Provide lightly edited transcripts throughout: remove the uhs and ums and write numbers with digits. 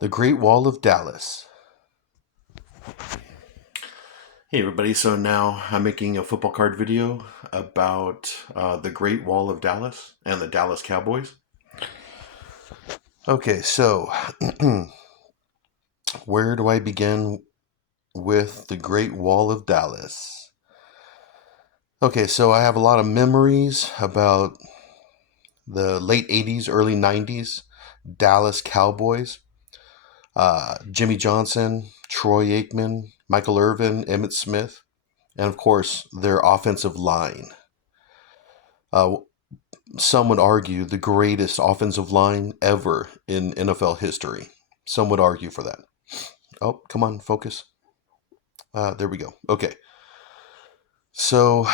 The Great Wall of Dallas. Hey everybody, so now I'm making a football card video about the Great Wall of Dallas and the Dallas Cowboys. Okay, so where do I begin with the Great Wall of Dallas? Okay, so I have a lot of memories about the late 80s, early 90s Dallas Cowboys. Jimmy Johnson, Troy Aikman, Michael Irvin, Emmitt Smith, and of course their offensive line. Some would argue the greatest offensive line ever in NFL history. Some would argue for that. Oh, come on, focus. There we go. Okay. So,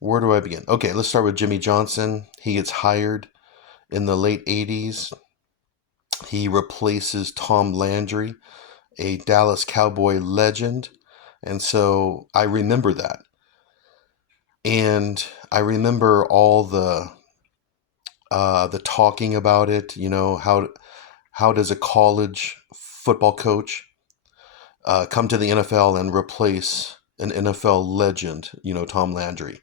where do I begin? Okay, let's start with Jimmy Johnson. He gets hired in the late 80s. He replaces Tom Landry, a Dallas Cowboy legend. And so I remember that. And I remember all the talking about it. You know, how does a college football coach come to the NFL and replace an NFL legend, Tom Landry?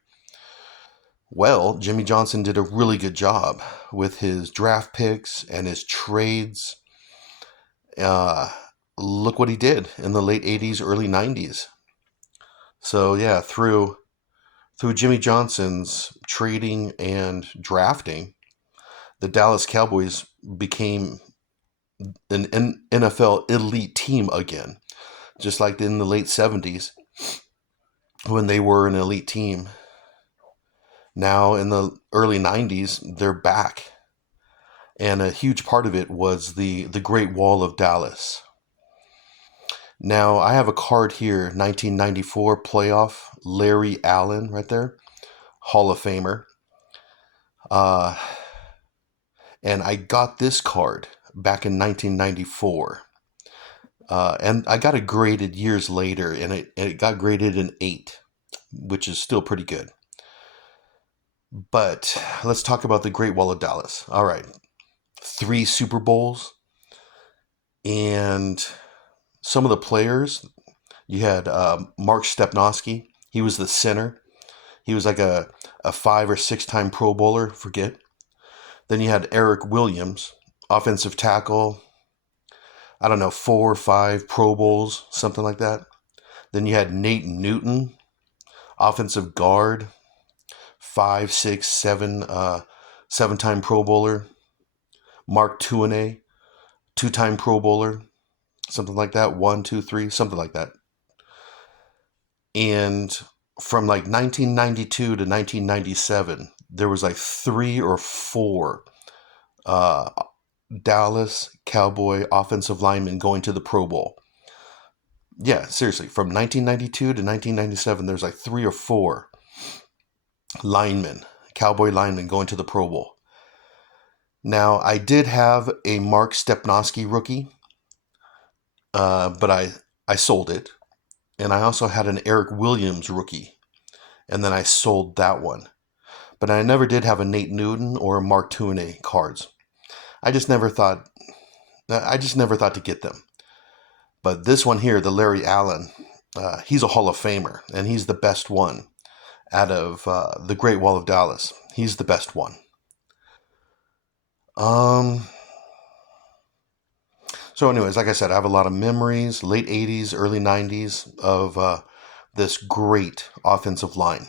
Well, Jimmy Johnson did a really good job with his draft picks and his trades. Look what he did in the late 80s, early 90s. So yeah, through Jimmy Johnson's trading and drafting, the Dallas Cowboys became an NFL elite team again, just like in the late 70s when they were an elite team. Now in the early 90s, they're back. And a huge part of it was the Great Wall of Dallas. Now, I have a card here, 1994 playoff, Larry Allen right there, Hall of Famer. And I got this card back in 1994. And I got it graded years later, and it got graded an 8, which is still pretty good. But let's talk about the Great Wall of Dallas. All right. 3 Super Bowls. And some of the players, you had Mark Stepnoski. He was the center. He was like a 5 or 6 time Pro Bowler, forget. Then you had Eric Williams, offensive tackle. I don't know, 4 or 5 Pro Bowls, something like that. Then you had Nate Newton, offensive guard, 5, 6, 7, 7-time Pro Bowler. Mark Tuinei, 2-time Pro Bowler, something like that. 1, 2, 3, something like that. And from like 1992 to 1997, there was like 3 or 4 Dallas Cowboy offensive linemen going to the Pro Bowl. Yeah, seriously, from 1992 to 1997, there's like 3 or 4 linemen, Cowboy linemen going to the Pro Bowl. Now, I did have a Mark Stepnoski rookie, but I sold it. And I also had an Eric Williams rookie, and then I sold that one. But I never did have a Nate Newton or a Mark Tuinei cards. I just never thought to get them. But this one here, the Larry Allen, he's a Hall of Famer, and he's the best one out of the Great Wall of Dallas. He's the best one. So anyways, like I said, I have a lot of memories, late 80s, early 90s, of this great offensive line.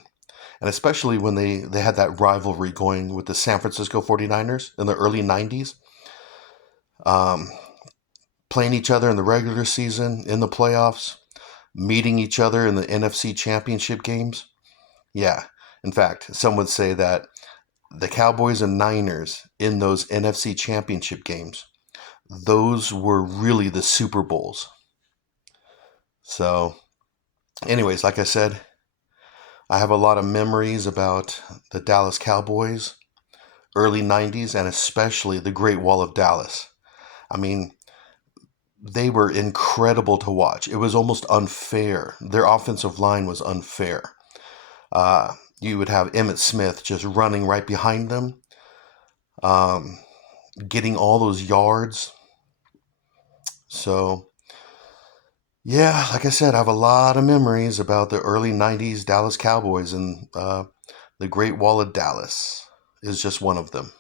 And especially when they had that rivalry going with the San Francisco 49ers in the early 90s. Playing each other in the regular season, in the playoffs, meeting each other in the NFC championship games. Yeah, in fact, some would say that the Cowboys and Niners in those NFC championship games, those were really the Super Bowls. So, anyways, like I said, I have a lot of memories about the Dallas Cowboys, early 90s, and especially the Great Wall of Dallas. I mean, they were incredible to watch. It was almost unfair. Their offensive line was unfair. You would have Emmitt Smith just running right behind them, getting all those yards So, yeah, like I said, I have a lot of memories about the early 90s Dallas Cowboys, and the Great Wall of Dallas is just one of them.